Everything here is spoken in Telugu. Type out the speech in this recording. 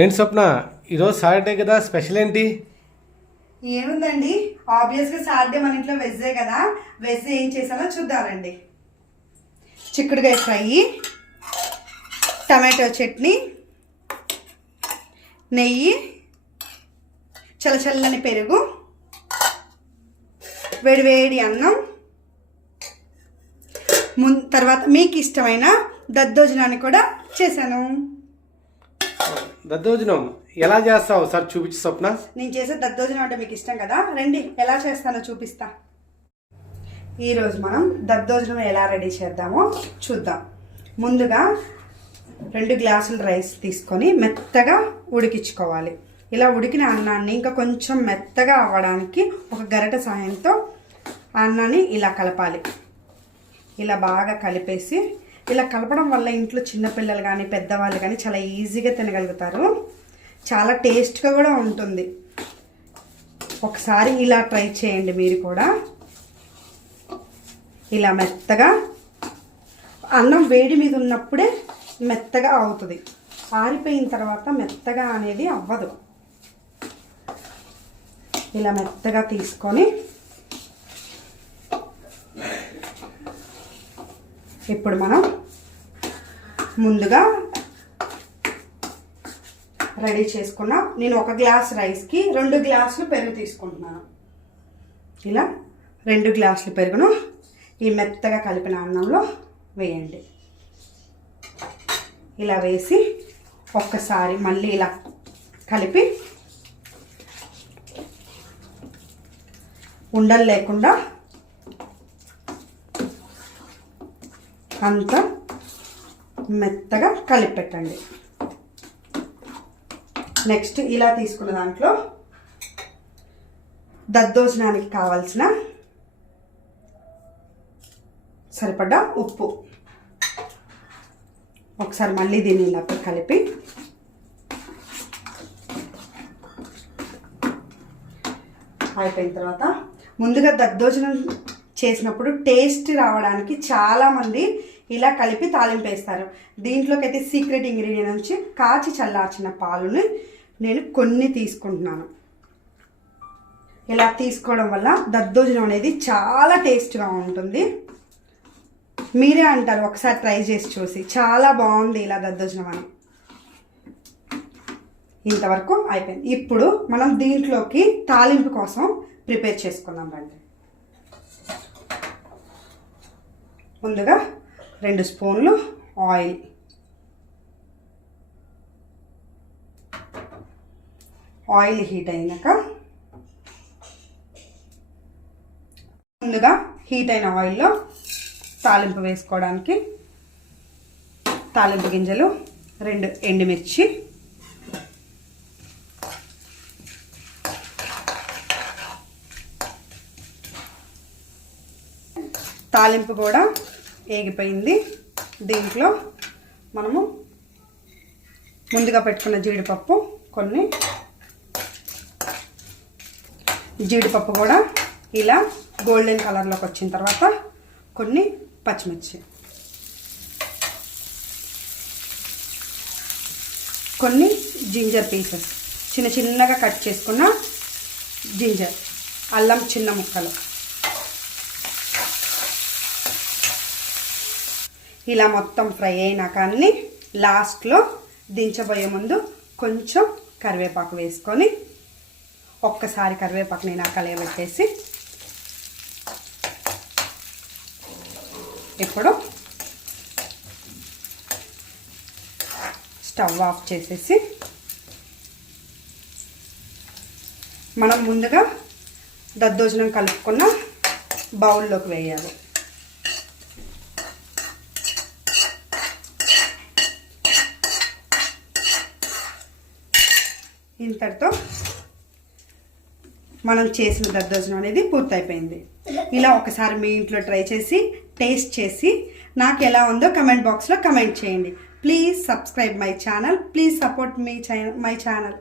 ఏంటి స్వప్న, ఈరోజు సాటర్డే కదా, స్పెషల్ ఏంటి? ఏముందండి, ఆబ్వియస్గా సాటర్డే మన ఇంట్లో వెజ్జే కదా. వెజ్ ఏం చేసానో చూద్దామండి. చిక్కుడుకాయ ఫ్రై, టమాటో చట్నీ, నెయ్యి, చల్లచల్లని పెరుగు, వేడివేడి అన్నం, తర్వాత మీకు ఇష్టమైన దద్దోజనాన్ని కూడా చేశాను. దద్దోజనం ఎలా చేస్తావు సార్ చూపించు స్వప్న. నేను చేసే దద్దోజనం అంటే మీకు ఇష్టం కదా, రండి ఎలా చేస్తానో చూపిస్తా. ఈరోజు మనం దద్దోజనం ఎలా రెడీ చేద్దామో చూద్దాం. ముందుగా 2 గ్లాసుల రైస్ తీసుకొని మెత్తగా ఉడికించుకోవాలి. ఇలా ఉడికిన అన్నాన్ని ఇంకా కొంచెం మెత్తగా అవ్వడానికి ఒక గరిట సహాయంతో అన్నాన్ని ఇలా కలపాలి. ఇలా బాగా కలిపేసి, ఇలా కలపడం వల్ల ఇంట్లో చిన్నపిల్లలు కానీ పెద్దవాళ్ళు కానీ చాలా ఈజీగా తినగలుగుతారు. చాలా టేస్ట్గా కూడా ఉంటుంది. ఒకసారి ఇలా ట్రై చేయండి మీరు కూడా. ఇలా మెత్తగా అన్నం వేడి మీద ఉన్నప్పుడే మెత్తగా అవుతుంది. ఆరిపోయిన తర్వాత మెత్తగా అనేది అవ్వదు. ఇలా మెత్తగా తీసుకొని ఇప్పుడు మనం ముందుగా రెడీ చేసుకున్న, నేను 1 గ్లాస్ రైస్కి 2 గ్లాసులు పెరుగు తీసుకుంటున్నాను. ఇలా 2 గ్లాసులు పెరుగును ఈ మెత్తగా కలిపిన అన్నంలో వేయండి. ఇలా వేసి ఒక్కసారి మళ్ళీ ఇలా కలిపి ఉండలు లేకుండా అంతా మెత్తగా కలిపి పెట్టండి. నెక్స్ట్ ఇలా తీసుకున్న దాంట్లో దద్దోజనానికి కావాల్సిన సరిపడా ఉప్పు ఒకసారి మళ్ళీ దీన్ని ఇలా కలిపి అయిపోయిన తర్వాత, ముందుగా దద్దోజనం చేసినప్పుడు టేస్ట్ రావడానికి చాలామంది ఇలా కలిపి తాలింపు వేస్తారు. దీంట్లోకి అయితే సీక్రెట్ ఇంగ్రీడియంట్ నుంచి కాచి చల్లార్చిన పాలుని నేను కొన్ని తీసుకుంటున్నాను. ఇలా తీసుకోవడం వల్ల దద్దోజనం అనేది చాలా టేస్ట్గా ఉంటుంది. మీరే అంటారు ఒకసారి ట్రై చేసి చూసి, చాలా బాగుంది ఇలా దద్దోజనం అని. ఇంతవరకు అయిపోయింది. ఇప్పుడు మనం దీంట్లోకి తాలింపు కోసం ప్రిపేర్ చేసుకుందాం రండి. ముందుగా 2 స్పూన్లు ఆయిల్, ఆయిల్ హీట్ అయినాక ముందుగా హీట్ అయిన ఆయిల్లో తాలింపు వేసుకోవడానికి తాలింపు గింజలు, 2 ఎండుమిర్చి, తాలింపు కూడా ఏగిపోయింది. దీంట్లో మనము ముందుగా పెట్టుకున్న జీడిపప్పు, కొన్ని జీడిపప్పు కూడా ఇలా గోల్డెన్ కలర్లోకి వచ్చిన తర్వాత కొన్ని పచ్చిమిర్చి, కొన్ని జింజర్ పీసెస్, చిన్న చిన్నగా కట్ చేసుకున్న జింజర్, అల్లం చిన్న ముక్కలు, ఇలా మొత్తం ఫ్రై అయినాక అన్ని లాస్ట్లో దించబోయే ముందు కొంచెం కరివేపాకు వేసుకొని ఒక్కసారి కరివేపాకుని ఇలా కలయబెట్టేసి, ఇప్పుడు స్టవ్ ఆఫ్ చేసేసి మనం ముందుగా దద్దోజనం కలుపుకున్న బౌల్లోకి వేయాలి. ఇంతటితో మనం చేసిన దద్దోజనం అనేది పూర్తయిపోయింది. ఇలా ఒకసారి మీ ఇంట్లో ట్రై చేసి టేస్ట్ చేసి నాకు ఎలా ఉందో కమెంట్ బాక్స్లో కమెంట్ చేయండి. Please subscribe my channel. Please support my channel.